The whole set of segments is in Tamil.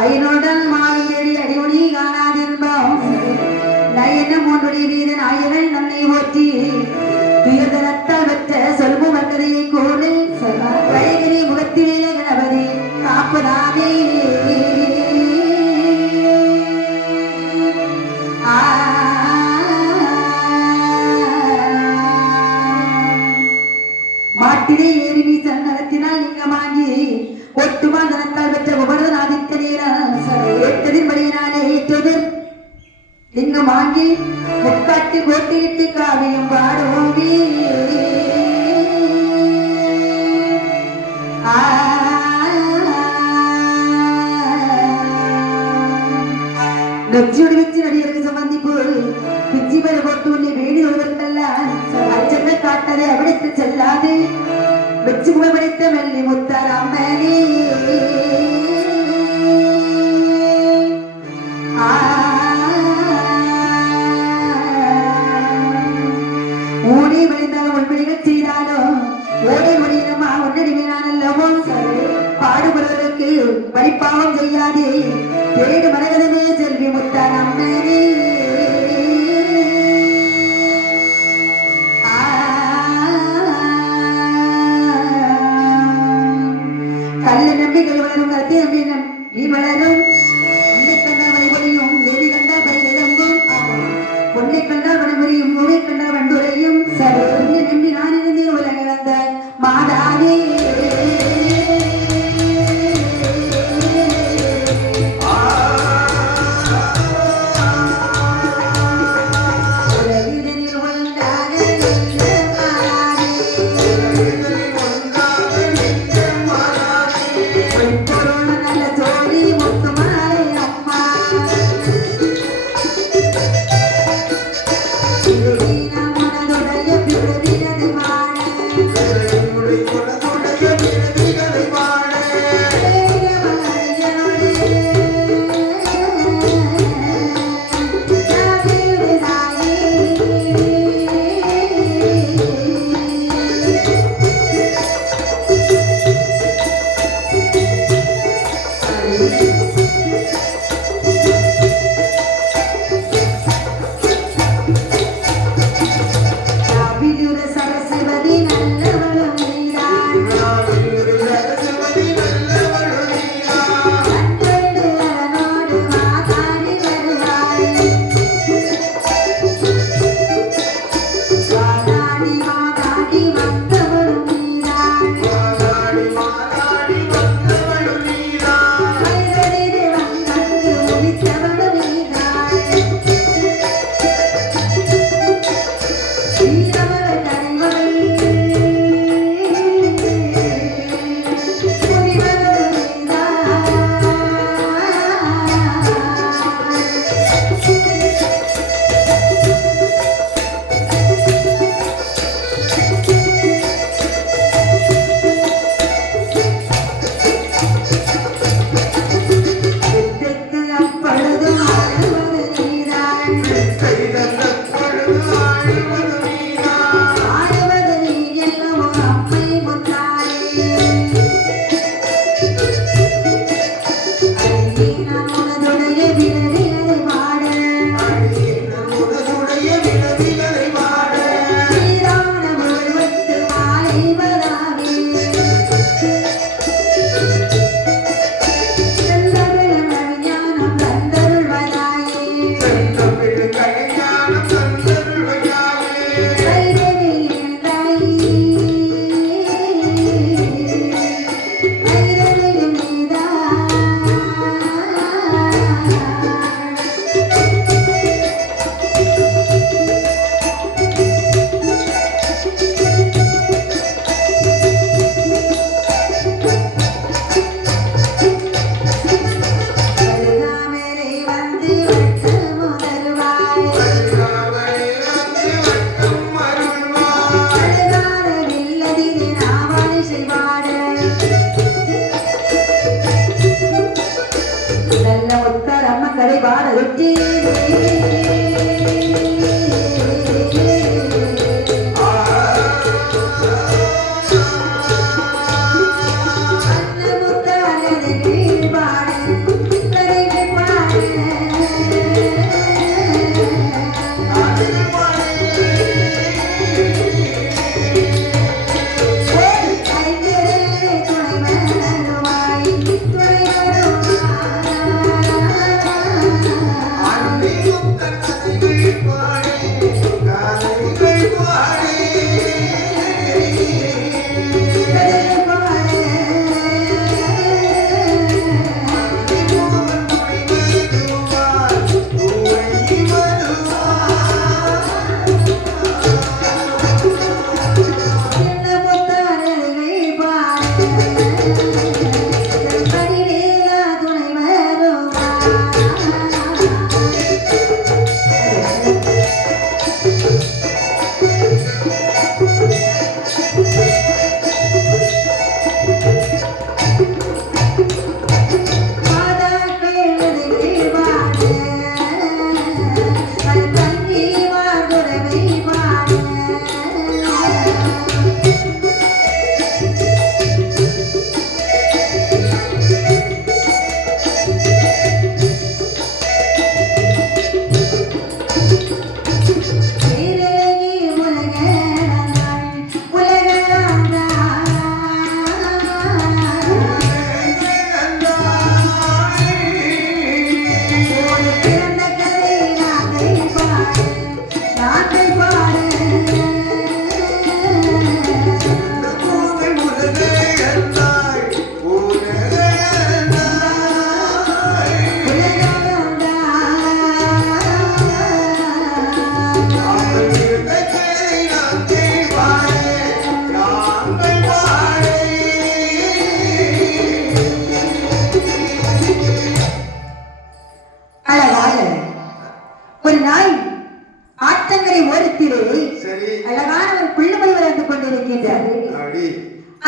ஐநோடன் மாவியடி அடிமொழி காணாதிருந்தோம் நயனம் ஒன்றுடைய வீரன் ஆயவன் நம்மை ஓற்றி துயர்தரத்தால் பெற்ற சொல்பு மக்கதையை கூறு வயகிரி முகத்திலே கணபதி காப்புதாமே மாட்டிலே ஏறி வீச நலத்தினால் நீங்க வாங்கி ஒட்டுமா தனத்தால் பெற்ற உபரதன் ஆதித்த நேரம் ஏற்றதின் வழியினாலே ஏற்றது லிங்கம் வாங்கி முக்காட்டில் ஓட்டிட்டு காவியம் பாடுவோமே நொச்சியோடு வச்சு நடிகருக்கு சம்பந்திப்பு பிச்சி பல போட்டு உன்னை வேடி ஒருவருக்கல்ல அச்சத்தை காட்டதை அவிடத்து செல்லாது வெச்சு முகமடித்த மெல்லி முத்தார் அம்மனே ஊனே வழிந்தாலும் உள்வழிகள் செய்தாலும் ஓடை வழியினமா ஒன்னடிமையானல்லவோ பாடுபடுவதற்கு வழிப்பாவம் செய்யாதே தேடு மரகதமே செல்வி முத்தார் அம்மனே கல்ல நம்பிக்கை வளரும் கருத்தை நம்பினம் நீ வளரும் உன்னை கண்டால் வழிபொழியும் தேவி கண்டால் பயிரிழங்கும் பொன்னை கண்டால் வழிபொழியும் நூலை கண்டால் வண்டுரையும் சரி உன்னை நம்பி நான் இருந்தேன் உலக இழந்த மாதாவே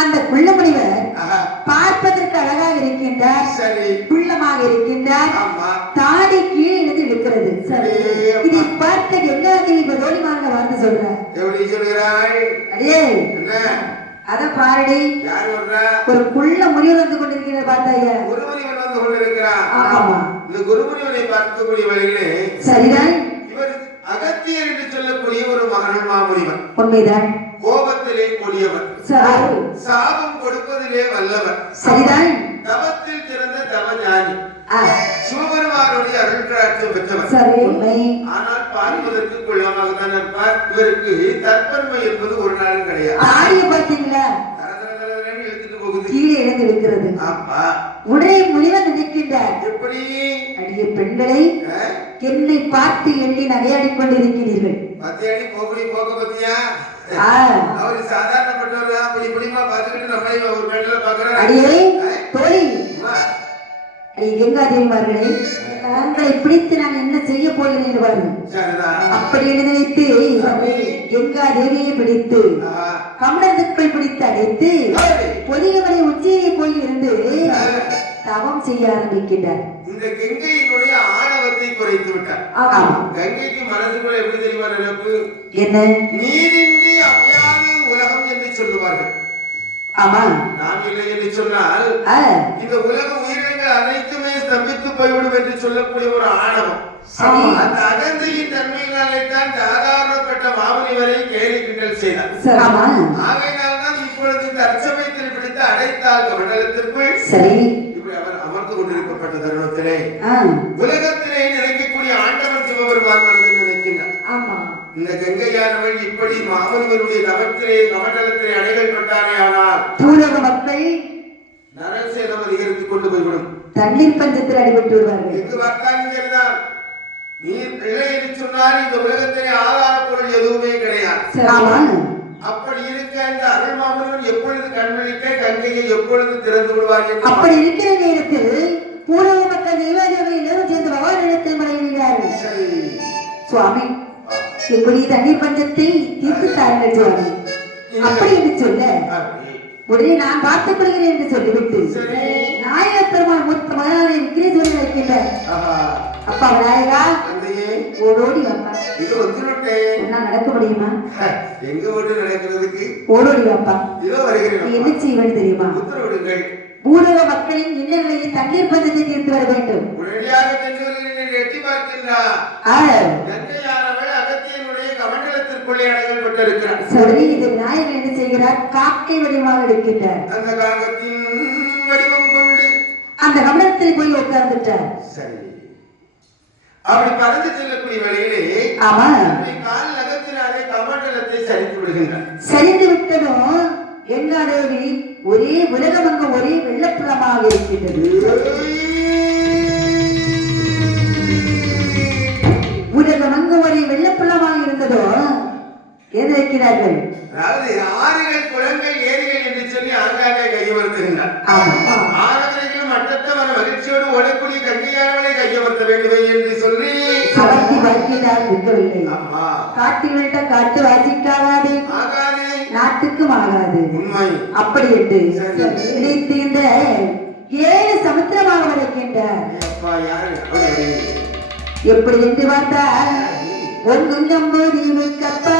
அந்த குள்ள முனிவர் ஆஹா. பார்ப்பதற்கு அழகாக இருக்கின்றார், சரி. குள்ளமாக இருக்கின்றார், ஆமா. தாடி கீழே இருந்து இழுக்கிறது. சரி. இதை பார்த்த கங்காதேவி தோழிமாக வந்து சொல்றார், எப்படி சொல்கிறாய்? அடியே என்ன? அத பாருடி, யார் வர்றா? ஒரு குள்ள முனிவர் வந்து கொண்டிருக்கிற பார்த்தாயா? குருமுனிவன் வந்து கொண்டிருக்கிறான். ஆமா. இந்த குருமுனிவனை பார்க்கக்கூடிய வழியிலே சரிதான், இவர் அகத்தியர் என்று சொல்லக்கூடிய ஒரு மகன் மாமுனிவன். உண்மைதான். கோபத்திலே கொடியவர், சரி. சாபம் கொடுப்பதிலே வல்லவர், சரிதான். தவத்தில் சிறந்த தவஞானி, ஆ, சிவபெருமானுடைய அருள்காட்சி பெற்றவர். சரி. உண்மை. ஆனால் பார்ப்பதற்கு குள்ளமாக தான் இருப்பார். இவருக்கு தற்பன்மை என்பது ஒரு நாளும் கிடையாது. ஆடிய பார்த்தீங்களா? தரதரதரன்னு இழுத்துட்டு போகுது. கீழே இருந்து விழுக்கிறது. ஆமா. உடனே முனிவர் நினைக்கின்றார், எப்படி? அடிய பெண்களை என்னை பார்த்து எண்ணி நகையாடிக் கொண்டிருக்கிறீர்கள். பத்தியாடி போக்குடி போக்க பத்தியா? ஆ, அவரு சாதாரணப்பட்டவர் தான். இப்படி இப்படிமா பார்த்துக்கிட்டு நம்மளை ஒரு மேல பாக்குறாரு. அடியே தோழி, அடி கங்காதேவிமார்களே, உங்களை பிடித்து நான் என்ன செய்ய போகிறேன் என்று பாருங்கள். சரிதான். அப்படி நினைத்து கங்காதேவியை பிடித்து கமலத்துக்குள் பிடித்து அடைத்து பொதியவரை உச்சியை போய் இருந்து தவம் செய்ய ஆரம்பிக்கின்றார். இந்த கங்கையினுடைய ஆணவத்தை குறைத்து விட்டார். ஆமா. கங்கைக்கு மனசுக்குள்ள எப்படி தெரியுமா நினைப்பு? என்ன? நீரின்றி அவ்யாது உலகம் என்று சொல்லுவார்கள். ஆமா. நாம் இல்லை என்று சொன்னால் இந்த உலக உயிரினங்கள் அனைத்துமே ஸ்தம்பித்து போய்விடும் என்று சொல்லக்கூடிய ஒரு ஆணவம். அந்த அகந்தையின் தன்மையினாலே தான் சாதாரணப்பட்ட மாமுனிவரை கேலி கிண்டல் செய்தார். ஆகையினால்தான் இப்பொழுது தற்சமயத்தில் பிடித்து அடைத்தால் மண்டலத்திற்குள் இப்படி அவர் அமர்ந்து கொண்டிருக்கப்பட்ட தருணத்திலே உலகத்திலே நினைக்கக்கூடிய ஆண்டவன் சிவபெருமான் மனதில் நினைக்கின்றார். இந்த கங்கையானவள் இப்படி மாமுனிவருடைய தவத்திலே கமண்டலத்திலே அடைகள் பட்டாரே, ஆனால் பூலக மக்கள் நரசேதம் அதிகரித்துக் கொண்டு போய்விடும். தண்ணீர் பஞ்சத்தில் அடிபட்டு வருவார்கள். எங்கு பார்த்தாலும் சரிதான். நீர் இல்லை என்று சொன்னால் இந்த உலகத்திலே ஆதார பொருள் எதுவுமே கிடையாது. அப்படி இருக்க இந்த அருள் மாமுனிவன் எப்பொழுது கண்விழிக்க கங்கையை எப்பொழுது திறந்து விடுவார்? அப்படி இருக்கிற நேரத்தில் பூலக மக்கள் தேவாதேவியிலும் சேர்ந்து பகவானிடத்தில் மறைகிறார்கள். சரி சுவாமி, எப்படி தண்ணீர் பஞ்சத்தை தீர்த்து தாருங்கள் சுவாமி. அப்படி என்று சொல்ல உடனே நான் பார்த்துக் கொள்கிறேன் என்று சொல்லிவிட்டு நாயக பெருமாள் மூத்த மகனாரை விக்ரேஸ்வரன் வைக்கின்றார். அப்பா விநாயகா, ஓடோடி வாப்பா. என்ன நடக்க முடியுமா? எங்க ஓட்டு நடக்கிறதுக்கு ஓடோடி வாப்பா. என்ன செய்வேன் தெரியுமா? பூலக மக்களின் இன்னல்களை தண்ணீர் பஞ்சத்தை தீர்த்து வர வேண்டும். உடனடியாக எட்டி பார்க்கின்றார். கமண்டலத்திற்குள்ளே அடைக்கப்பட்டிருக்கிறார். சரி, இது நாயகன் என்ன செய்கிறார்? காக்கை வடிவமாக எடுக்கின்றார். அந்த காகத்தின் வடிவம் கொண்டு அந்த கமண்டலத்தில் போய் உட்கார்ந்துட்டார். சரி, அப்படி பறந்து செல்லக்கூடிய வேளையிலே ஆமா கால் நகத்தினாலே கமண்டலத்தை சரித்து விடுகின்றார். சரிந்து விட்டதும் கங்காதேவி ஒரே உலகமங்க ஒரே வெள்ளப்புலமாக இருக்கின்றது. உலகமங்க ஒரே வெள்ளப்புலமாக இருந்ததோ எது வைக்கிறார்கள்? அதாவது ஆறுகள் குளங்கள் ஏரிகள் என்று சொல்லி ஆங்காங்கே கையமர்த்துகின்றார். ஆறுகளிலும் மட்டத்தவன மகிழ்ச்சியோடு ஓடக்கூடிய கங்கையானவனை கையமர்த்த வேண்டுமே என்று சொல்லி அவர்த்தி வாழ்க்கையால் இருக்கவில்லை. காட்டில் விட்ட காட்டு வாசிக்காகாது, நாட்டுக்கும் ஆகாது. அப்படி என்று நினைத்து இந்த 7 சமுத்திரமாக வளர்க்கின்றார். எப்படி என்று பார்த்தால் ஒன்றுங்கம்பு தீவு கப்பா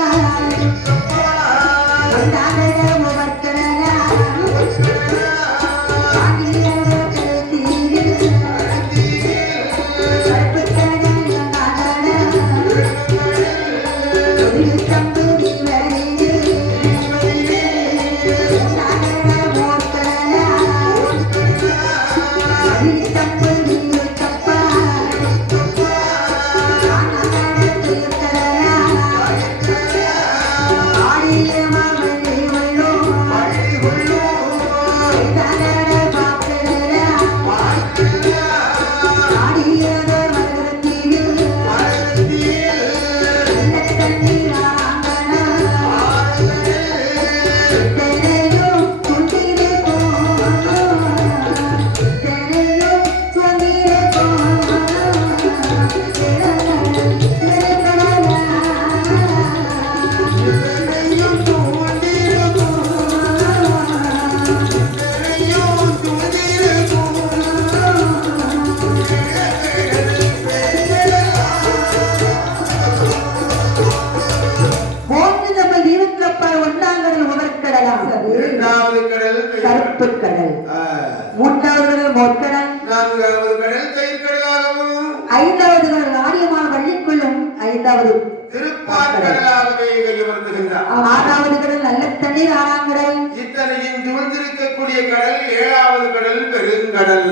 ஐந்தாவது கடல் ஆரியமான வள்ளிக்குள்ளும் ஐந்தாவது திருப்பாற்கடலாகவே கையமர்ந்துகின்றார். ஆறாவது கடல் நல்ல தண்ணீர் ஆறாங்கடல். இத்தனையும் சூழ்ந்திருக்கக்கூடிய கடல் ஏழாவது கடல் பெருங்கடல்.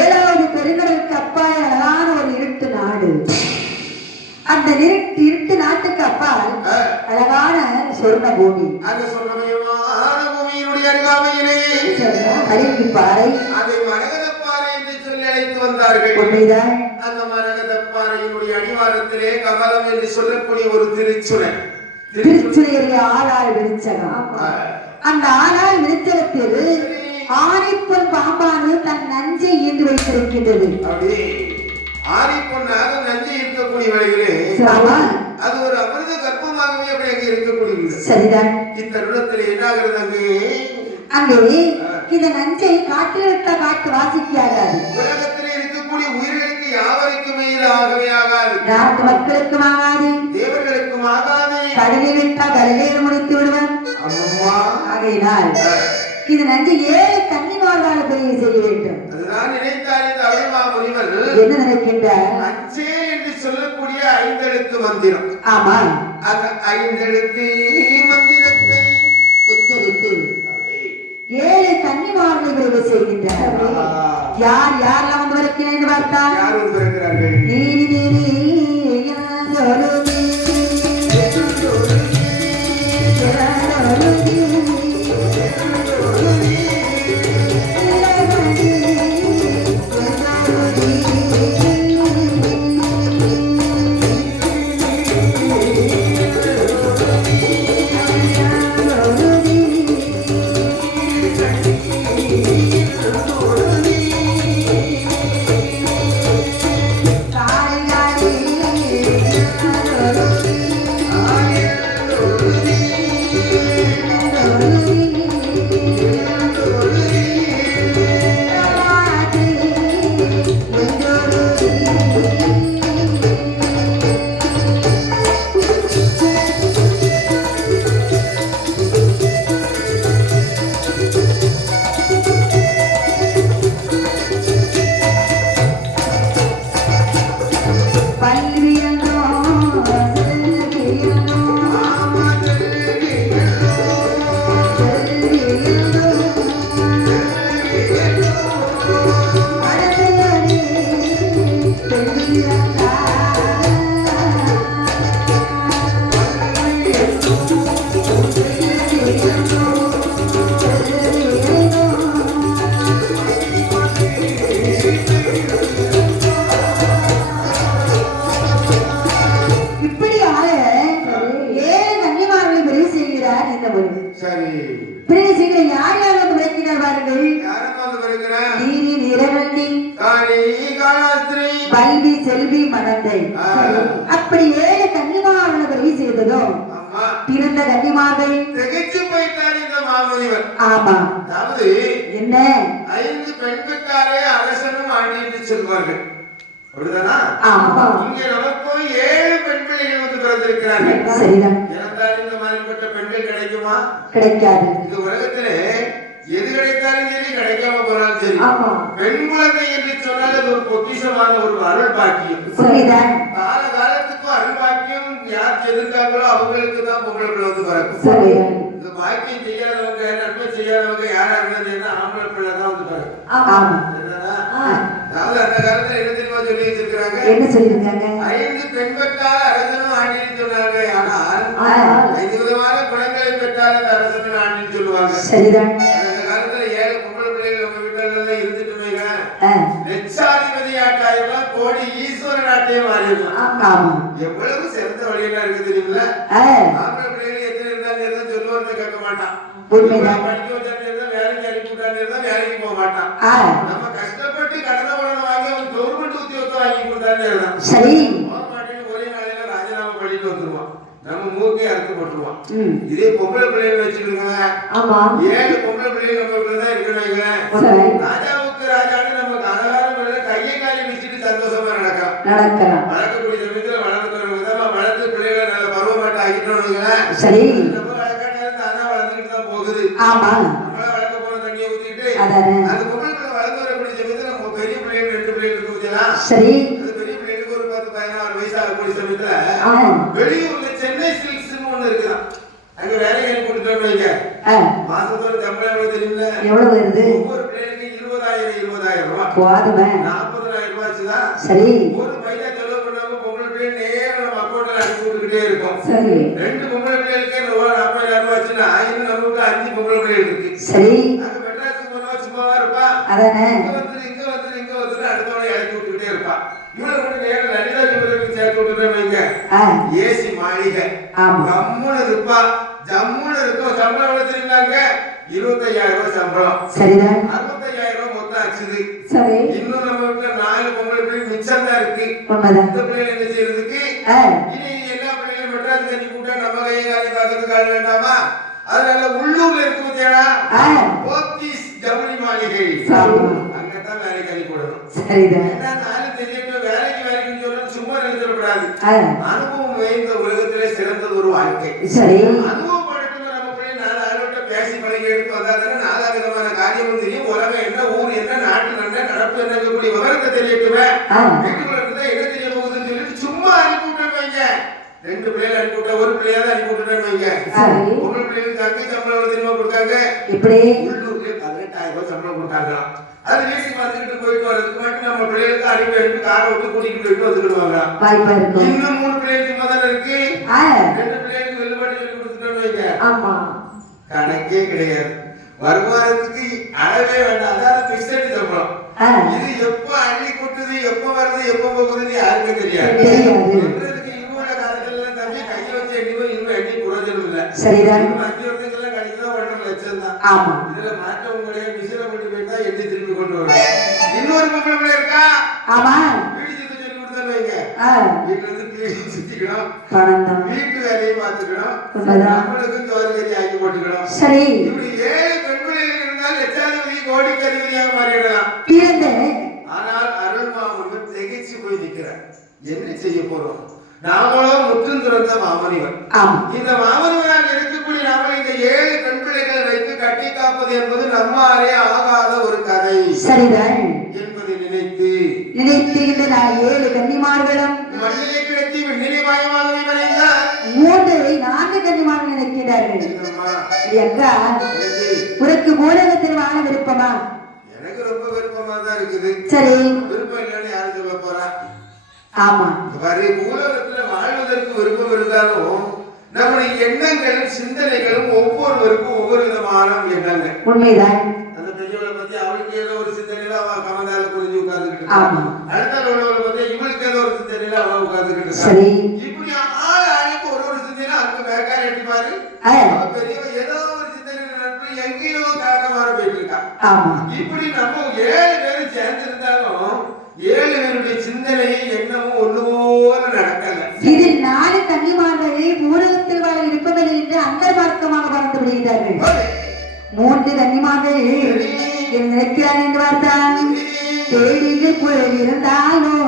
ஏழாவது பெருங்கடலுக்கு அப்பால் அழகான ஒரு இருட்டு நாடு. அந்த இருட்டு நாட்டுக்கு அப்பால் அழகான சொர்ண பூமி. அந்த சொர்ணமயமான பூமியினுடைய அருகாமையிலே அருகி பாறை, அதை மரகதப்பாறை என்று சொல்லி அழைத்து வந்தார்கள். உண்மைதான். அந்த மரகதப்பாறையினுடைய அடிவாரத்திலே கமலம் என்று சொல்லக்கூடிய ஒரு திருச்சுனை, திருச்சுனையுடைய ஆறாள் விருச்சகம். அந்த ஆறாள் விருச்சகத்தில் ஆனைப்பொன் பாம்பானது தன் நஞ்சை ஈண்டு வைத்திருக்கின்றது. அப்படி ஆனைப்பொன்னாக நஞ்சை இருக்கக்கூடிய வழியிலே அது ஒரு அமிர்த கர்ப்பமாகவே அப்படி அங்கே இருக்கக்கூடியது. சரிதான். இத்தருணத்தில் என்னாகிறது அங்கே இந்த நஞ்சை காட்டில் விட்ட காட்டு வாசிக்கு ஆகாது. உலகத்திலே இருக்கக்கூடிய உயிர்களுக்கு யாவருக்குமே இது ஆகவே ஆகாது. நாட்டு மக்களுக்கும் ஆகாது, தேவர்களுக்கும் ஆகாது. கடலில் விட்டா கடலில் முடித்து விடுவார். ஆகையினால் இது நஞ்சு 7 கன்னிமார்களால் பதிவு செய்ய வேண்டும். அதுதான் நினைத்தார் இந்த அருள்மா முனிவர். என்ன நினைக்கின்றார்? அஞ்சே என்று சொல்லக்கூடிய 5 எழுத்து மந்திரம். ஆமா, அந்த 5 எழுத்து மந்திரத்தை உச்சரித்து 7 கன்னிமார்களை பதிவு செய்கின்றார். யார் யாரெல்லாம் வந்து வருகிறேன் என்று பார்த்தால் யார் வந்து வருகிறார்கள்? நீரி நீரி அப்படி 7 கன்னிமார்களை பதிவு செய்ததும் பிறந்த கன்னிமார்கள் திகைச்சு போயிட்டார் இந்த மாமுனிவர். ஆமா, அதாவது என்ன 5 பெண் பெற்றாலே அரசனும் ஆண்டி என்று சொல்வார்கள். அப்படிதானா? ஆமா. இங்க நமக்கும் 7 பெண் பிள்ளைகள் வந்து பிறந்திருக்கிறார்கள். சரிதான். எனத்தால் இந்த மாதிரிப்பட்ட பெண்கள் கிடைக்குமா? கிடைக்காது. இந்த உலகத்திலே எது கிடைத்தாலும் சரி, கிடைக்காம போனாலும் சரி, பெண் குழந்தை என்று சொன்னால் அது ஒரு பொக்கிஷமான ஒரு அருள் பாக்கியம். கால காலத்துக்கும் அருள் பாக்கியம் யார் எதிர்க்காங்களோ அவங்களுக்கு தான் பொம்பளை பிள்ளை வந்து பிறக்கும். இந்த பாக்கியம் செய்யாதவங்க, நன்மை செய்யாதவங்க யாரா இருந்தா ஆம்பளை பிள்ளை தான் வந்து பிறக்கும். அதாவது அந்த காலத்துல என்ன தெரியுமா சொல்லி வச்சிருக்காங்க? என்ன சொல்லிருக்காங்க? 5 பெண் பெற்றால் அரசனும் ஆண்டின்னு சொன்னாங்க. ஆனால் 5 விதமான குணங்களை பெற்றால் அந்த அரசனும் ஆண்டின்னு சொல்லுவாங்க. சரிதான். அந்த காலத்துல 7 பொம்பளை பிள்ளைகள் நம்ம வீட்டுல இருந்துட்டுமே லட்சாதிபதி ஆட்டாயெல்லாம் கோடி ஈஸ்வரன் ஆட்டையே மாறிடலாம். எவ்வளவு சிறந்த வழியெல்லாம் இருக்கு தெரியுங்களா? ஆம்பளை பிள்ளைகள் எத்தனை இருந்தாலும் சொல்லுவார்த்தை கேட்க மாட்டான். படிக்க வச்சா வேலைக்கு அனுப்பிவிட்டா வேலைக்கு போக மாட்டான். நம்ம கஷ்டப்பட்டு கடனை உடனே வாங்கி அவன் கவர்மெண்ட் உத்தியோகத்தை வாங்கி கொடுத்தாலும் சரி, ஒரே நாளையில ராஜினாமா பண்ணிட்டு வந்துருவான். நம்ம மூக்கே அறுத்து போட்டுருவான். இதே பொம்பளை பிள்ளைகள் வச்சுருங்க, 7 பொம்பளை பிள்ளைகள் நம்ம வீட்டுலதான் இருக்கணும். ராஜாவுக்கு ராஜான்னு நமக்கு அழகான கையை காலி வச்சுட்டு சந்தோஷமா நடக்கலாம். வளர்க்கக்கூடிய சமயத்துல வளர்க்கிற விதமா வளர்த்து பிள்ளைகளை நல்ல பருவமாட்ட ஆகிட்டோம். சரி, நம்ம வளர்க்காட்டாலும் தானா வளர்ந்துக்கிட்டு தான் போகுது. நம்மள வளர்க்க போன தண்ணியை ஊத்திட்டு அந்த பொம்பளை பிள்ளை வளர்ந்து வரக்கூடிய சமயத்துல நம்ம பெரிய பிள்ளைகள் 2 பிள்ளைகள் இருக்கு. சரி, அது பெரிய வெளியூர்ல சென்னை சில்க்ஸ்னு ஒண்ணு இருக்குதான். அங்க வேலைக்கு கொடுத்துட்டு வைங்க. மாசத்தோட சம்பளம் எவ்வளவு தெரியுமில்ல? எவ்வளவு வருது? ஒவ்வொரு பிள்ளைக்கு 20,000 ரூபாய். போதுமே. 40,000 ரூபாய்ச்சுதான். சரி. ஒரு பைசா செலவு பண்ணாம பொம்பளை பிள்ளை நேரம் நம்ம அக்கௌண்ட்ல அனுப்பி விட்டுக்கிட்டே இருக்கும். சரி. 2 பொம்பளை பிள்ளைகளுக்கே 40,000 ரூபாய்ச்சுன்னா இன்னும் நம்ம வீட்டுல 5 பொம்பளை பிள்ளைகள் இருக்கு. சரி. அங்க மெட்ராஸுக்கு போனா சும்மாவா இருப்பா? அதானே. இங்க வந்து அடுத்தவனை இறக்கி விட்டுக்கிட்டே இருப்பா. இவ்வளவு கூட நேரம் லலிதா ஜுவல்லரிக்கு சேர்த்து விட்டுட்டே வைங்க. ஏசி மாளிகை கம்முன்னு இருப்பா. ஜம்முன்னு இருக்கும். சம்பளம் எவ்வளவு தெரியுமாங்க? 25,000 ரூபாய் சம்பளம். சரிதான். 65,000 ரூபாய் மொத்தம் ஆச்சுது. சரி. இன்னும் நம்ம வீட்டுல 4 பொம்பளை பிள்ளை மிச்சம் தான் இருக்கு. இந்த பிள்ளைகள் என்ன செய்யறதுக்கு? இனி எல்லா பிள்ளைகளும் மெட்ராஸ் கட்டி கூட்டா நம்ம கையை காலை பார்க்கறதுக்கு ஆள் வேண்டாமா? அதனால உள்ளூர்ல இருக்கு பத்தியா? போத்தீஸ் ஜவுளி மாளிகை. அங்கதான் வேலைக்கு அனுப்பி விடணும். சரிதான். ஏன்னா நானும் தெரியல வேலைக்கு சொல்ல சும்மா நிறுத்தப்படாது. அனுபவம் இந்த உலகத்திலே சிறந்தது ஒரு வாழ்க்கை. சரி. அனுபவப்படட்டும். நம்ம பிள்ளை 4 ஆளோட பேசி பழகி எடுத்து வந்தாதானே 4 விதமான காரியமும் தெரியும். உலகம் என்ன, ஊர் என்ன, நாட்டு என்ன, நடப்பு என்ன கூடிய விவரத்தை தெரியட்டுமே. வீட்டுக்குள்ள இருந்தா என்ன தெரிய போகுதுன்னு சொல்லிட்டு சும்மா அனுப்பி விட்டு வைங்க. 2 பிள்ளைகள் அனுப்பி விட்டா ஒரு பிள்ளையாவது அனுப்பி விட்டுன்னு வைங்க. ஒரு பிள்ளைகளுக்கு அங்கே சம்பளம் தெரியுமா கொடுக்காங்க? எப்படி? உள்ளூர்ல 18,000 ரூபாய் சம்பளம் கொடுத்தாங்க. அது வீட்டுக்கு வந்துட்டு போயிட்டு வரதுக்கு மட்டும் நம்ம பிள்ளைகளுக்கு அனுப்பி காரை விட்டு கூட்டிட்டு போயிட்டு வந்துடுவாங்க. இன்னும் 3 பிள்ளைகளுக்கு முதல்ல இருக்கு. 2 பிள்ளைகளுக்கு வெள்ளுபாடு சொல்லி கொடுத்துட்டோம்னு வைங்க. ஆமா. கணக்கே கிடையாது. வருமானத்துக்கு அளவே வேண்டாம். அதாவது பிக்சட் சம்பளம். இது எப்ப அள்ளி கொட்டுது, எப்ப வருது, எப்ப போகுதுன்னு யாருக்கும் தெரியாது. இவங்களோட காலத்துல தம்பி கையை வச்சு எண்ணி புரோஜனம் இல்லை. சரிதான். 5 வருஷங்கள்லாம் கழிச்சுதான் 1.5 லட்சம் தான். ஆமா. இதுல மாற்றம் உங்களுடைய மிஷினை கொண்டு போயிட்டா எண்ணி திருப்பி கொண்டு வரும். இன்னொரு பொம்பளை இருக்கா? ஆமா. வீடு சுத்தி சொல்லி கொடுத்தான்னு வைங்க. வீட்டுல இருந்து வீடு சுத்திக்கணும், வீட்டு வேலையை பார்த்துக்கணும், நம்மளுக்கும் சோறுகறி ஆக்கி போட்டுக்கணும். சரி. இப்படி 7 பெண் பிள்ளைகள் இருந்தால் லட்சாதிபதி கோடிக்கு அதிபதியாக மாறிடலாம். ஆனால் அருள்மாமன் திகைச்சு போய் நிற்கிறார். என்ன செய்ய போறோம்? நாமளும் முற்றும் துறந்த மாமனிவர். இந்த மாமனிவராக இருக்கக்கூடிய நாமளும் இந்த 7 பெண் பிள்ளைகளை வைத்து கட்டி காப்பது என்பது நம்மாலே ஆகாத ஒரு கதை. சரிதான் என்பதை நினைத்து இந்த 7 கன்னிமார்களும் மண்ணிலே கிடத்தி விண்ணிலே மாயமாக மறைந்தார். 4 கன்னிமார்கள் நினைக்கிறார்கள். உனக்கு மூலகத்தில் வாழ விருப்பமா? எனக்கு ரொம்ப விருப்பமா தான் இருக்குது. சரி. விருப்பம் இல்லைன்னு யாரு சொல்ல போறா? ஆமா. வரை மூலகத்துல வாழ்வதற்கு விருப்பம் இருந்தாலும் நம்முடைய எண்ணங்களும் சிந்தனைகளும் ஒவ்வொருவருக்கும் ஒவ்வொரு விதமான எண்ணங்கள். உண்மைதான். அந்த பெரியவளை பத்தி அவளுக்கு ஏதோ ஒரு சிந்தனையில அவ கமந்தால புரிஞ்சு உட்கார்ந்துக்கிட்டு இருக்கா. அடுத்த உள்ளவளை பத்தி இவளுக்கு ஏதோ ஒரு சிந்தனையில அவ உட்கார்ந்துக்கிட்டு இருக்கா. சரி. இப்படி ஆளுக்கு ஒரு சிந்தனை அங்க வேக்கார எட்டி பாரு. பெரியவ ஏதோ ஒரு சிந்தனை நட்பு எங்கேயோ காக்கமாற போயிட்டு இருக்கா. இப்படி நம்ம 7 பேரும் சேர்ந்திருந்தாலும் 7 பேருடைய சிந்தனையை எண்ணமும் ஒண்ணு போல நடக்கல. இது 4 கன்னிமார்கள் ஊரகத்தில் வாழ இருப்பதில்லை என்று அந்தர்மார்க்கமாக பறந்து விடுகிறார்கள். 3 கன்னிமார்கள் நினைக்கிறார் என்று பார்த்தான். தேடிக்கு போய் இருந்தாலும்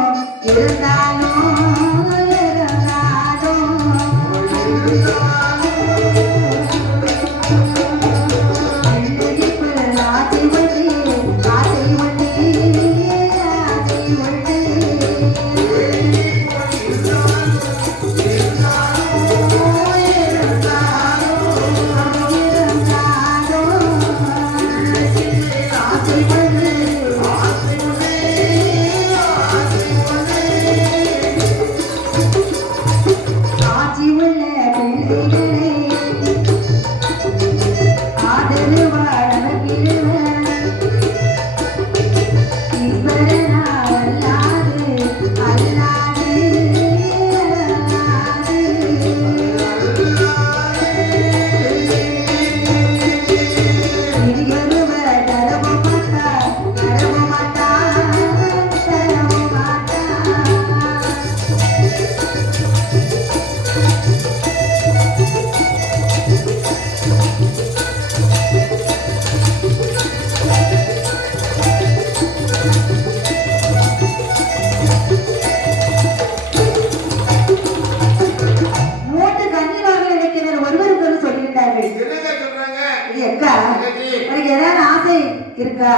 இருக்கா?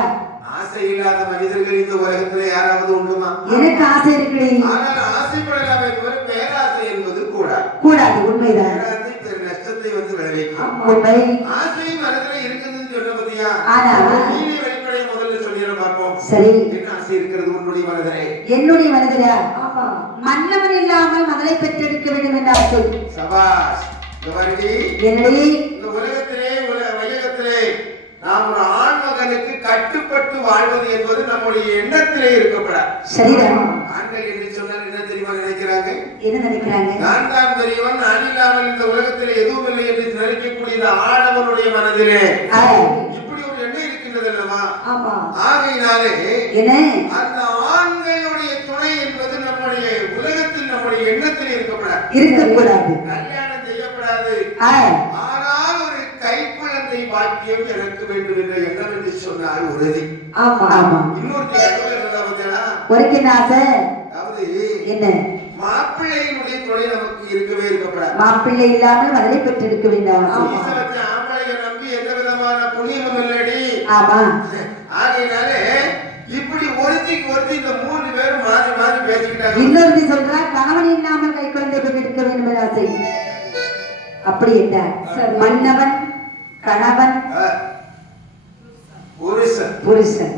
ஆசை இல்லாத மனிதர்கள் இந்த உலகத்துல யாராவது உண்டுமா? எனக்கு ஆசை இருக்கு. ஆனால் ஆசைப்படலாமே தவிர பேராசை என்பது கூடாது. உண்மை. ஆசை மனதுல இருக்குதுன்னு சொல்ல பத்தியா? ஆனா நீதி வெளிப்படை முதல்ல சொல்லிட பார்ப்போம். சரி. என்ன ஆசை இருக்கிறது உன்னுடைய மனதிலே? என்னுடைய மனதிலே மன்னவன் இல்லாமல் மகளை பெற்றெடுக்க வேண்டும் என்ற ஆசை. சபாஷ். இந்த மாதிரி என்னுடைய இந்த உலகத்திலே வையகத்திலே நாம் ஒரு ஆண் மகனுக்கு கட்டுப்பட்டு வாழ்வது என்பது நம்முடைய எண்ணத்திலே இருக்கப்படாது. சரிதான். ஆண்கள் என்று சொன்னால் என்ன தெரியுமா நினைக்கிறாங்க? என்ன நினைக்கிறாங்க? நான் தான் பெரியவன், நான் இல்லாமல் இந்த உலகத்தில் எதுவும் இல்லை என்று நினைக்கக்கூடிய இந்த ஆடவனுடைய மனதிலே இப்படி ஒரு எண்ணம் இருக்கின்றது அல்லவா? ஆகையினாலே அந்த ஆண்களுடைய துணை என்பது நம்முடைய உலகத்தில் நம்முடைய எண்ணத்தில் இருக்கக்கூடாது. கல்யாணம் செய்யப்படாது. ஆனால் ஒரு கைக்குழந்தை பாக்கியம் எனக்கு வேண்டும் என்ற எண்ணம் என்று சொன்னால் உறுதி. என்ன மாப்பிள்ளையினுடைய துணை நமக்கு இருக்கவே இருக்கப்படாது. மாப்பிள்ளை இல்லாமல் மகளை பெற்றெடுக்க வேண்டாம். ஆம்பளையை நம்பி எந்த விதமான புண்ணியமும் இல்லடி. ஆகையினாலே இப்படி ஒருத்திக்கு ஒருத்தி இந்த 3 பேரும் மாறி மாறி பேசிக்கிட்டாங்க. இன்னொருத்தி சொல்றா கணவன் இல்லாமல் கை குழந்தை பெற்றெடுக்க வேண்டும் என்ற ஆசை. அப்படி என்றார் மன்னவன், கணவன், புருஷன்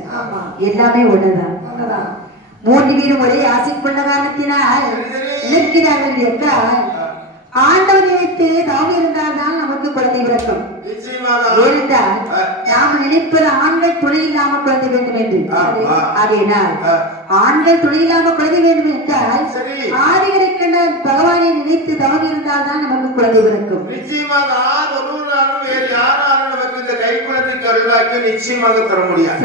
எல்லாமே ஒண்ணுதான். 3 பேரும் ஒரே ஆசை கொண்ட காரணத்தினால் நிற்கிறார்கள் என்றால் ஆண்டவன் நினைத்து தவம் இருந்தால்தான் நமக்கு குழந்தை பிறக்கும். ஏனென்றால் நாம் நினைப்பது ஆண்கள் துணை இல்லாமல் குழந்தை வேண்டும் என்று. ஆகையினால் ஆண்கள் துணை இல்லாமல் குழந்தை வேண்டும் என்றால் ஆதிகரைக்கண்ட பகவானை நினைத்து தவம் இருந்தால்தான் நமக்கு குழந்தை பிறக்கும். நிச்சயமாக தர முடியாது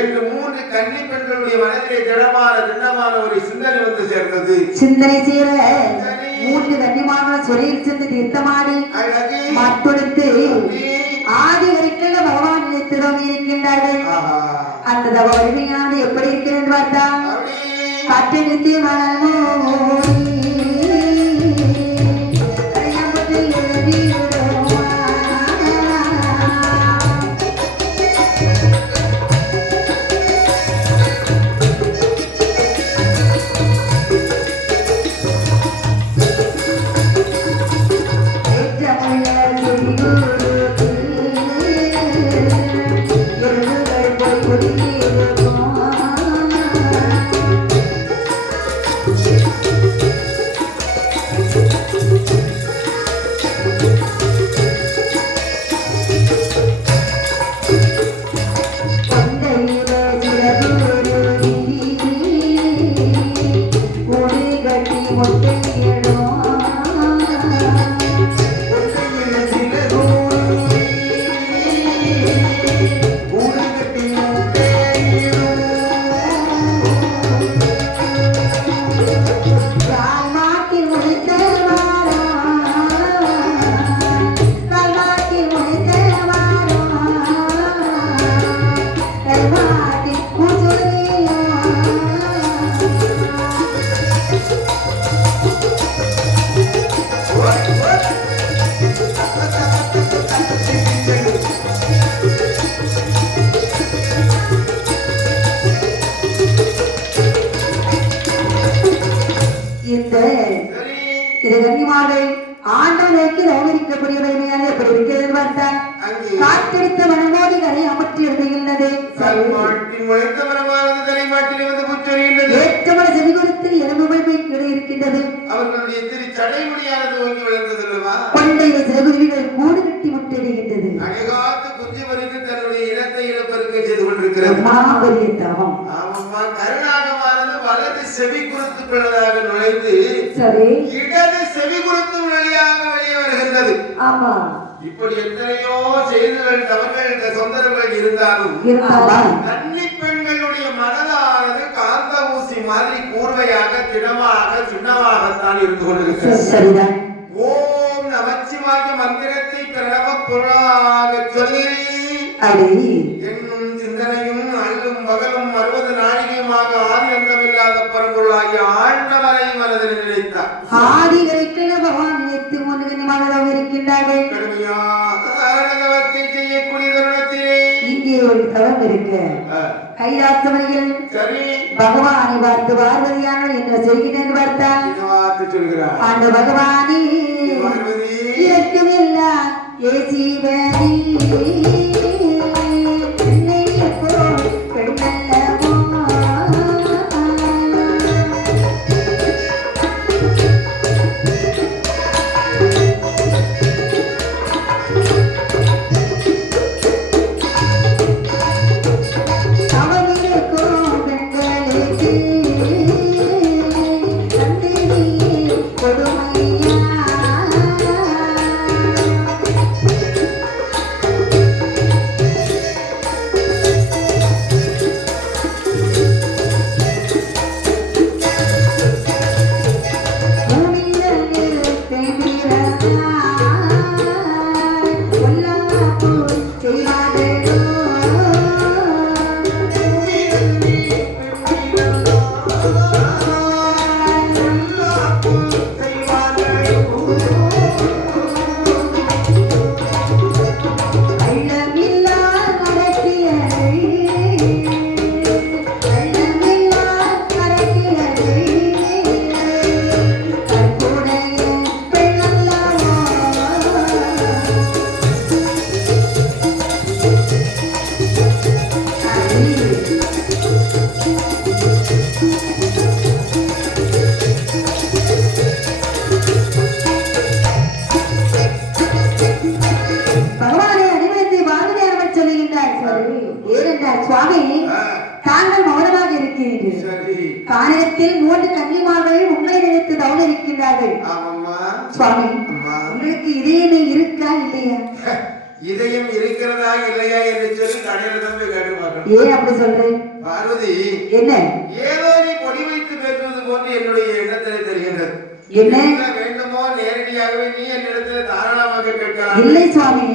என்று 3 கன்னி பெண்களுடைய மனதிலே திடமான ஒரு சிந்தனை வந்து சேர்ந்தது. சிந்தனை செய்ய 3 கன்னிமான சொல்லில் சென்று தீர்த்தமாடி மற்றொடுத்து ஆதி வரைக்கும் பகவான் நினைத்திடம் இருக்கின்றார்கள். அந்த தவ வலிமையானது எப்படி இருக்கிறது பார்த்தா கட்டெடுத்து மனமோ ஆண்டவனுக்கு நோவிக்கக்கூடிய வலிமையான எப்படி இருக்கிறது பார்த்தால் காற்றெடுத்த மனமோடி கரை அமற்றி எழுதுகின்றது. ஏற்றமன செவிகுரத்தில் எலும்புகள் கீழே இருக்கின்றது. அவர்களுடைய திரு சடைமுடியானது ஓங்கி வளர்ந்தது அல்லவா? கொண்டைய சிறகுருவிகள் கூடு கட்டி முட்டையிடுகின்றது. அழகாத்து குஞ்சு பறித்து தன்னுடைய இனத்தை இனப்பெருக்க செய்து கொண்டிருக்கிறது. மாபெரிய தவம். ஆமாம்மா, கருணாகமானது வலது செவி குருத்துக்குள்ளதாக நுழைந்து இடது செவி குருத்து வழியாக வெளியே வருகின்றது. ஆமா, இப்படி எத்தனையோ செய்திகள் தவறுகள் தொந்தரவுகள் இருந்தாலும் கன்னி பெண்களுடைய மனதானது காந்த ஊசி மாதிரி கூர்மையாக திடமாக சின்னமாகத்தான் இருந்து கொண்டிருக்கிறது. ஓம் நமச்சிவாய மந்திரத்தை பிரணவ பொருளாக சொல்லி என்னும் சிந்தனையும் அல்லும் பகலும் 60 நாழிகையுமாக ஆதி அந்தமில்லாத பரம்பொருளாகிய ஆண்டவரை மனதில் நினைத்தார். ஆதி வரைக்கும் பகவான் நினைத்து மனதாக இருக்கின்றார்கள். தவத்தை செய்யக்கூடிய தருணத்திலே இங்கே ஒரு தவம் இருக்கு. கைலாசமணியில் பகவானை பார்த்து பார்வதியானவள் என்ன செய்கிறேன் பார்த்தால் சொல்கிறார். ஆண்டு பகவானே இறக்கமில்லா ஏசிவரி என்னை போ பெண்ணல்லவா காரணத்தில் 3 கன்னிமார்கள் உங்களை நினைத்து தவறு இருக்கின்றார்கள். சுவாமி, உங்களுக்கு இதயமே இருக்கா இல்லையா? இதயம் இருக்கிறதா இல்லையா என்று சொல்லி கடையில தான் போய் கேட்டு பார்க்கணும். ஏன் அப்படி சொல்றேன்? பார்வதி, என்ன ஏதோ நீ பொடி வைத்து பேசுவது போன்று என்னுடைய எண்ணத்தில் தெரிகின்றது. என்ன வேண்டுமோ நேரடியாகவே நீ என்னிடத்தில் தாராளமாக கேட்கலாம். இல்லை சுவாமி,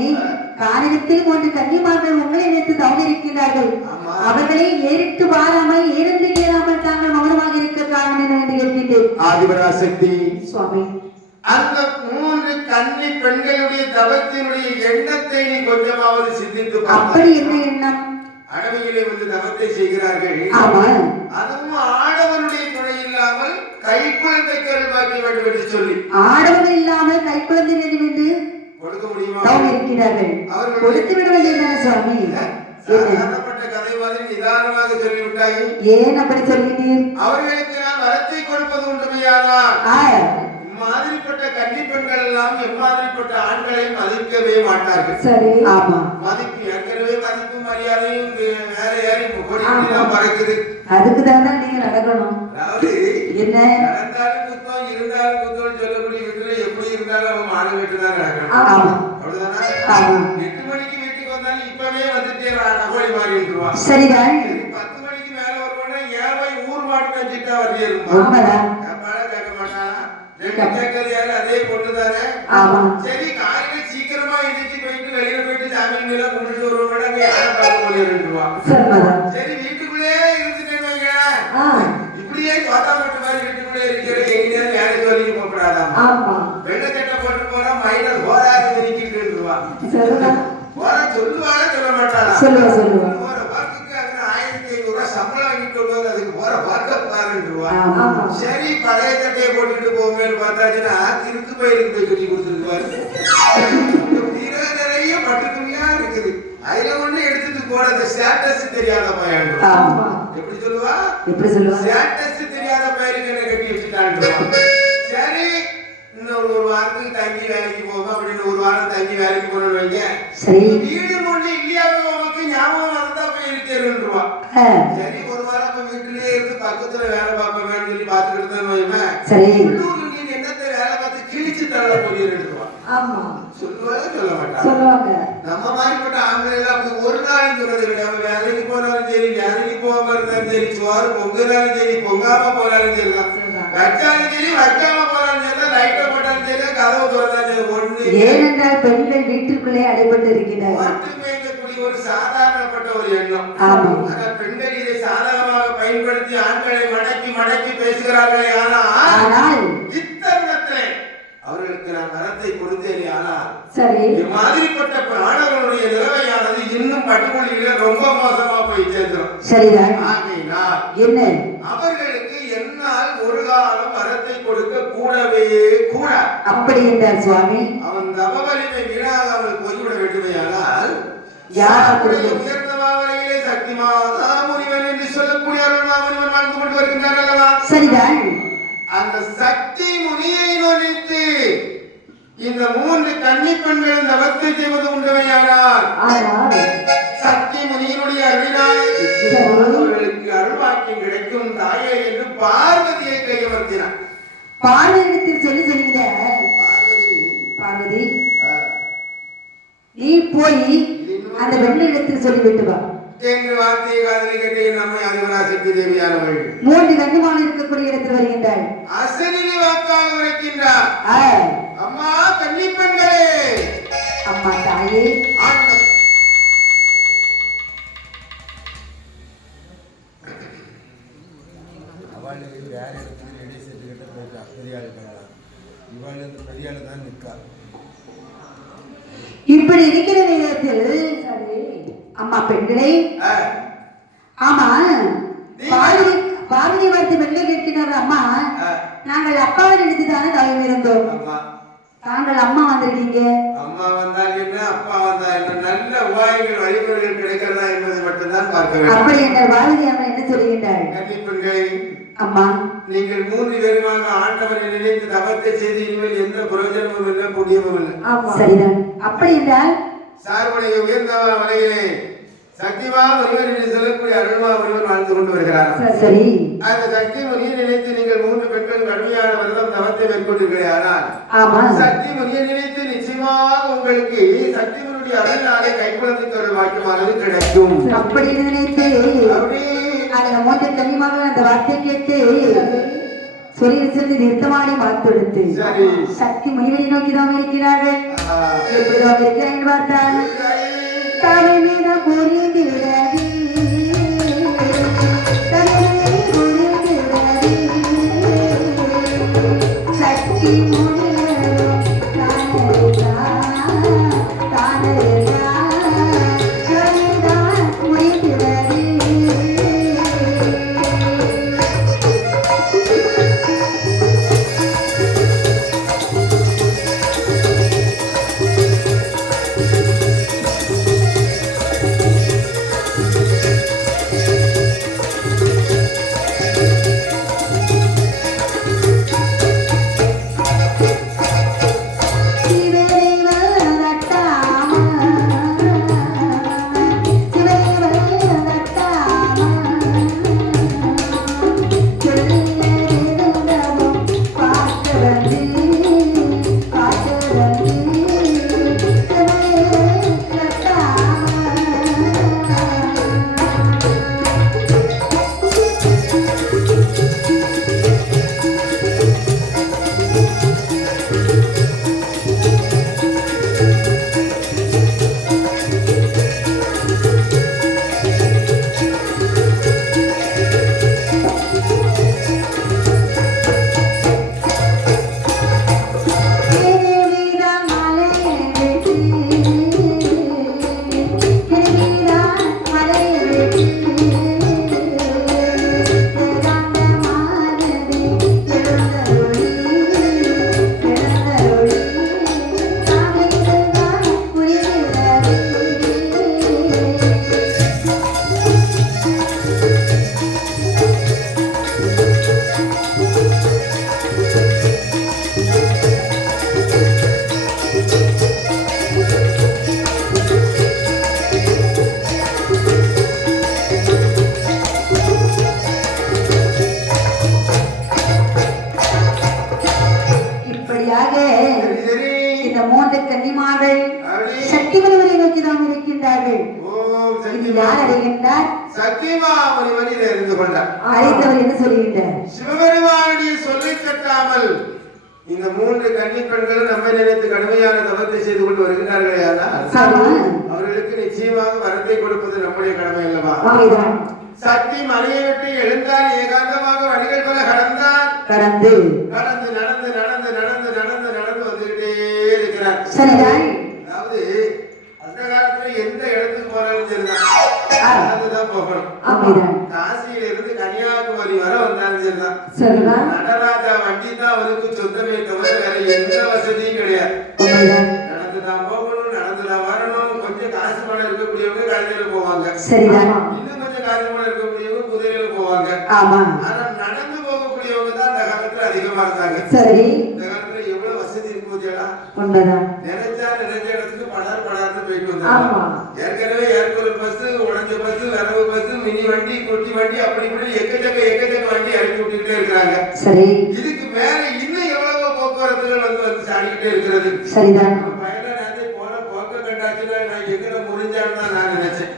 காரணத்தில் 3 கன்னிமார்கள் உங்களை நினைத்து தவறு இருக்கின்றார்கள். அவர்களை ஏறிட்டு வாராமல் எழுந்து கேளாமல் தாங்கள் மௌனமாக இருக்க காரணம் என்ன என்று கேட்கின்றேன். ஆதிபராசக்தி சுவாமி, அந்த 3 கன்னி பெண்களுடைய தவத்தினுடைய எண்ணத்தை நீ கொஞ்சமாவது சிந்தித்து பார். அப்படி என்ன எண்ணம்? அடவியிலே வந்து தவத்தை செய்கிறார்கள். ஆமா, அதுவும் ஆடவனுடைய துணை இல்லாமல் கைக்குழந்தை கருவாக்கி வேண்டும் என்று சொல்லி, ஆடவன் இல்லாமல் கைக்குழந்தை வேண்டும் என்று கொடுக்க முடியுமா? தவம் இருக்கிறார்கள். கொடுத்து விட வேண்டியதான சுவாமி? சாதாரணப்பட்ட கதை மாதிரி நிதானமாக சொல்லிவிட்டாய். ஏன் அப்படி சொல்கிறீர்? அவர்களுக்கு நான் வரத்தை கொடுப்பது உண்டுமையானால் மாதிரிப்பட்ட கன்னி பெண்கள் எல்லாம் எம்மாதிரிப்பட்ட ஆண்களை மதிக்கவே மாட்டார்கள். சரி, ஆமா, மதிப்பு ஏற்கனவே மதிப்பு மரியாதையும் வேற ஏறி கொடிதான் பறக்குது. அதுக்கு தான் நீங்க நடக்கணும். அதாவது என்ன நடந்தாலும் குத்தம் இருந்தாலும் குத்தம் சொல்லக்கூடிய வீட்டுல எப்படி இருந்தாலும் அவங்க மாடு வீட்டு தான் நடக்கணும். அவ்வளவுதானா? 8 மணிக்கு வீட்டுக்கு வந்தாலும் இப்பவே வந்துட்டே நகோடி மாறி விட்டுருவான். சரிதான். 10 மணிக்கு மேல வருவானா ஏவை ஊர் மாட்டு வச்சுட்டா வரலே இருக்கும். கேட்க மாட்டானா? 2 கேட்கறது யாரு? அதே பொண்ணுதானே. சரி, காலையில சீக்கிரமா எந்திரிச்சு போயிட்டு வெளியில போயிட்டு சாமி எல்லாம் கும்பிட்டு வருவாங்க. யாரை பார்க்க போயிருவா. சரி, வீட்டுக்குள்ளே இருந்துட்டேன்னு வைங்க, இப்படியே சோத்தாமட்டு மாதிரி வீட்டுக்குள்ளே இருக்கிற எங்கேயாவது வேலை ஜோலிக்கு போகப்படாதாமா. வெள்ளை சட்டை போட்டு போனா மைல போராது நினைக்கிட்டு இருந்துருவா. போரா சொல்லுவாளா சொல்ல மாட்டாளா? சொல்லுவா. போற வாக்குக்கு அதுக்கு 1500 ரூபாய் சம்பளம் வாங்கிட்டு வருவாங்க. அதுக்கு போற வாக்க பாருன்றுவா. சரி, பழைய சட்டையை போட்டுட்டு போவேன்னு பார்த்தாச்சுன்னா திருக்கு பயிருக்கு போய் கட்டி கொடுத்துருக்குவாரு. நிறைய பட்டு துணியா இருக்குது. அதுல ஒண்ணு எடுத்துட்டு போறது ஸ்டேட்டஸ் தெரியாத பையன். எப்படி சொல்லுவா? ஸ்டேட்டஸ் தெரியாத பையனுக்கு என்ன கட்டி வச்சுட்டான். சரி, இன்னொரு 1 வாரத்துக்கு தங்கி வேலைக்கு போவோம் அப்படின்னு 1 வாரம் தங்கி வேலைக்கு போறோம்னு வைங்க. வீடு ஒண்ணு இல்லையாவே உனக்கு ஞாபகம் வந்தா போய் இருக்கேன்னுவா. சரி, 1 வாரம் இப்ப வீட்டுலயே இருந்து பக்கத்துல வேலை பார்ப்பேன்னு சொல்லி பாத்துக்கிட்டு தான் வைமே. உள்ளூர்ல நீ என்னத்தை வேலை பார்த்து கிழிச்சு தள்ள போயிருந்துருவா. சொல்லுவாங்க சொல்ல மாட்டாங்க. நம்ம மாதிரிப்பட்ட ஆண்கள் எல்லாம் அப்படி ஒரு நாளும் சொல்றது கிடையாது. வேலைக்கு போனாலும் சரி, வேலைக்கு போகாம இருந்தாலும் சரி, சோறு பொங்குனாலும் சரி, பொங்காம போனாலும் சரி, வச்சாலும் சரி, வைக்காம போனாலும் சரி, லைட்டை போட்டாலும் சரி, கதவு திறந்தாலும் சரி, ஒண்ணு. ஏனென்றால் பெண்கள் வீட்டுக்குள்ளே அடைபட்டு இருக்கிறார். மட்டுமே ஒரு சாதாரணப்பட்ட ஒரு எண்ணம். ஆனா பெண்கள் இதை சாதாரணமாக பயன்படுத்தி ஆண்களை மடக்கி பேசுகிறார்களே. ஆனால் இத்தருணத்திலே அவர்களுக்கு நான் வரத்தை கொடுத்தேனே. ஆனால் மாதிரிப்பட்ட ஆணவர்களுடைய நிலைமையானது இன்னும் பட்டுமொழியில ரொம்ப மோசமா போய் சேர்ந்தோம். சரிதான். ஆகையினால் என்ன அவர்களுக்கு என்னால் ஒரு காலம் வரத்தை கொடுக்க கூடவே கூட. அப்படி என்றார் சுவாமி. அவன் தவ வலிமை வீணாகாமல் யாருடைய உயர்ந்த மாவரையிலே சக்தி மாமுனிவன் என்று சொல்லக்கூடிய அருள் மாமுனிவன் வாழ்ந்து கொண்டு வருகின்றார் அல்லவா? சரிதான். அந்த சக்தி முனியை நோனித்து இந்த 3 கன்னிப் பெண்கள் தவத்தை செய்வது உண்டுமையானால் சக்தி முனியினுடைய அருளினால் அவர்களுக்கு அருள்வாக்கியம் கிடைக்கும் தாயே என்று பார்வதியை கையமர்த்தினார். பார்வதியிடத்தில் சொல்லி சொல்லுகிற பார்வதி, நீ போய் அந்த பெண்ணிடத்தில் சொல்லிவிட்டு வா என்று வார்த்தையை காதலை கேட்டேன். நம்மை அதிபரா சக்தி தேவியானவள் 3 கன்னிமான் இருக்கக்கூடிய இடத்தில் வருகின்றாள். அசரீரி வாக்காக உரைக்கின்றார். அம்மா கன்னிப் பெண்களே, அம்மா தாயே, இப்படி இருக்கிற நேரத்தில் அம்மா பெண்களே, ஆமா பார்வதி வார்த்தை பெண்கள் கேட்கிறார். அம்மா, நாங்கள் அப்பாவை நினைத்துதானே தவம் இருந்தோம். தாங்கள் அம்மா வந்திருக்கீங்க. அம்மா வந்தால் என்ன, அப்பா வந்தா என்ன, நல்ல உபாயங்கள் வழிமுறைகள் கிடைக்கிறதா என்பதை மட்டும்தான் பார்க்க வேண்டும். அப்படி என்ற பார்வதி அம்மா என்ன சொல்லுகின்றாள்? கன்னிப் பெண்களே, அம்மா, நீங்கள் 3 பேருமாக ஆண்டவரை நினைத்து தவத்தை செய்து இனிமேல் எந்த பிரயோஜனமும் இல்லை, புண்ணியமும் இல்லை. சரிதான். அப்படி என்றால் சார்புடைய உயர்ந்த வலையிலே சக்திமா முனிவர் என்று சொல்லக்கூடிய அருள்மா முனிவர் வாழ்ந்து கொண்டு வருகிறார். சரி, அந்த சக்தி முனியை நினைத்து நீங்கள் 3 பெண்கள் கடுமையான வருடம் தவத்தை மேற்கொண்டிருக்கிறார்கள். சக்தி முனியை நினைத்து நிச்சயமாக உங்களுக்கு சக்தி முனியுடைய அருளாலே கைக்குழந்தை தொடர் வாக்கியமானது கிடைக்கும். அப்படி நினைத்து அந்த 3 கன்னிமார்கள் அந்த வார்த்தை கேட்டு சொல்லி சென்று நிறுத்தமாடி வார்த்தெடுத்து சக்தி முனிவரை நோக்கிதான் இருக்கிறார்கள். எப்படிதான் இருக்கிறார்கள் பார்த்தால் தலைமையில புரிந்திடாது, சக்தி சிவபெருமானுடைய சொல்லை கட்டாமல் இந்த 3 கன்னிப் பெண்கள் நம்மை நினைத்து கடுமையான தவத்தை செய்து கொண்டு வருகிறார்களே, அவர்களுக்கு நிச்சயமாக வரத்தை கொடுப்பது நம்முடைய கடமை அல்லவா? சக்தி மலையை விட்டு எழுந்தால் ஏகாந்தமாக வழிகள் பல கடந்து நடந்து நடந்து நடந்து நடந்து நடந்து நடந்து வந்துகிட்டே இருக்கிறார். அதாவது அந்த காலத்துல எந்த இடத்துக்கு போறாலும் சரிதான், நடந்துதான் போகணும். காசியில இருந்து கன்னியாகுமரி வர வந்தாலும் சரிதான், நடராஜா வண்டி தான் அவருக்கு சொந்தமே தவிர வேற எந்த வசதியும் கிடையாது. நடந்துதான் போகணும், நடந்துதான் வரணும். கொஞ்சம் காசு பணம் இருக்கக்கூடிய சரிதான். இன்னும் கொஞ்சம் காரியமா இருக்கக்கூடியவங்க குதிரையில போவாங்க. ஆமா. ஆனா நடந்து போகக்கூடியவங்க தான் அந்த காலத்துல அதிகமா இருந்தாங்க. சரி. இந்த காலத்துல எவ்வளவு வசதி இருக்கு போச்சா? உண்மைதான். நினைச்ச இடத்துக்கு படார்னு போயிட்டு வந்தாங்க. ஏற்கனவே ஏர்கூலர் பஸ், உடஞ்ச பஸ், வரவு பஸ், மினி வண்டி, குட்டி வண்டி, அப்படி இப்படி எக்கச்சக்க வண்டி அனுப்பி விட்டுக்கிட்டே இருக்கிறாங்க. சரி. இதுக்கு மேல இன்னும் எவ்வளவோ போக்குவரத்துகள் வந்து சாடிக்கிட்டே இருக்கிறது. சரிதான். பையனா நான் போன போக்க கண்டாச்சுன்னா நான் எங்கட முடிஞ்சான்னு தான் நான் நினைச்சேன்.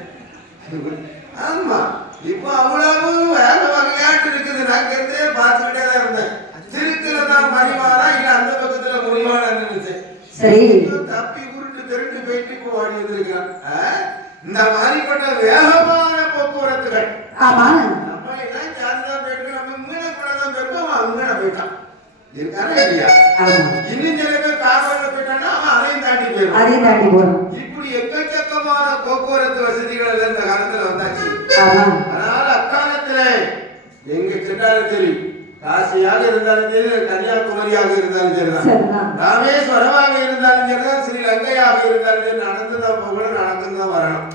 ஆமா, இப்ப அவ்வளவு வேற வகையாட்டு இருக்குது. நான் கருத்தே பார்த்துக்கிட்டே தான் இருந்தேன். திருக்குல தான் மணிவாரா இல்ல அந்த பக்கத்துல முடிவானா நினைச்சேன். சரி. தப்பி உருட்டு திரண்டு போயிட்டு இப்போ ஓடி வந்திருக்கான். இந்த மாதிரிப்பட்ட வேகமான போக்குவரத்துகள். ஆமா. நம்ம எல்லாம் ஜாலிதான் போயிட்டு நம்ம இங்கட கூட தான் போயிருக்கோம், அவன் அங்கட போயிட்டான். இருக்கானே இல்லையா? இன்னும் சில பேர் காரோட போயிட்டான்னா அவன் அதையும் தாண்டி போயிடும். இப்படி எக்கச்சக்கமான போக்குவரத்து வசதிகள் எல்லாம் இந்த காலத்துல வந்தாச்சு. அதனால அக்காலத்துல எங்க சென்றாலும் சரி, காசியாக இருந்தாலும் சரி, கன்னியாகுமரியாக இருந்தாலும் சரிதான், ராமேஸ்வரமாக இருந்தாலும் சரிதான், ஸ்ரீலங்கையாக இருந்தாலும் சரி, நடந்துதான் போகணும், நடந்துதான் வரணும்.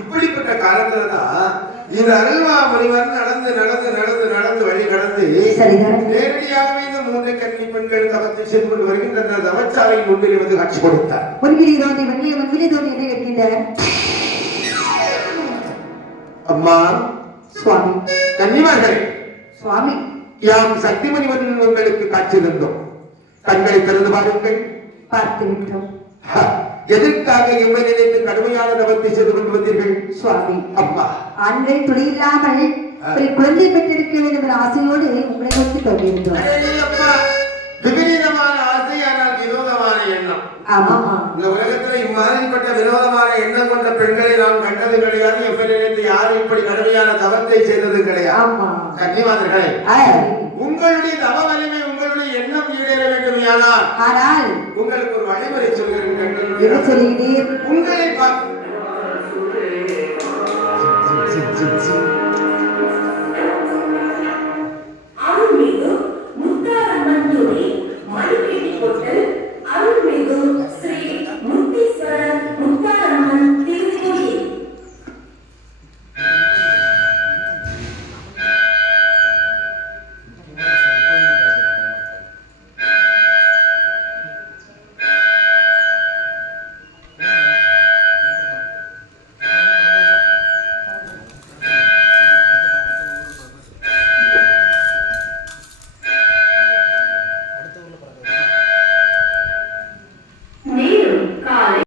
இப்படிப்பட்ட காலத்துலதான் இந்த அருள்மாமுனிவர் நடந்து நடந்து நடந்து நடந்து வழி கடந்து நேரடியாகவே இந்த 3 கன்னி பெண்கள் தவத்தை செய்து கொண்டு வருகின்ற அந்த தவச்சாலையின் முன்னில் வந்து காட்சி கொடுத்தார். அம்மா சுவாமி, கன்னிமார்களே, சுவாமி, யாம் சக்திமணிவன் உங்களுக்கு காட்சி தந்தோம். கண்களை திறந்து பாருங்கள். பார்த்து விட்டோம். எதற்காக எம்மை நினைத்து கடுமையான தவத்தை செய்து கொண்டு வந்தீர்கள்? சுவாமி, அம்மா, ஆண்கள் துணை இல்லாமல் ஒரு குழந்தை பெற்றிருக்க வேண்டும் என்ற ஆசையோடு உங்களை நோக்கி தொடர்கின்றோம். விபரீதமான ஆசை, ஆனால் விரோதமான எண்ணம். ஆமா. இந்த உலகத்துல இம்மாதிரிப்பட்ட விரோதமான எண்ணம் கொண்ட பெண்களை நாம் கண்டது கிடையாது. எம்மை நினைத்து யாரும் இப்படி கடுமையான தவத்தை செய்தது கிடையாது. கன்னிமார்களே, உங்களுடைய தவ வலிமை, உங்களுடைய எண்ணம் ஈடேற வேண்டும். ஆனால் உங்களுக்கு ஒரு வழிமுறை சொல்கிறேன்.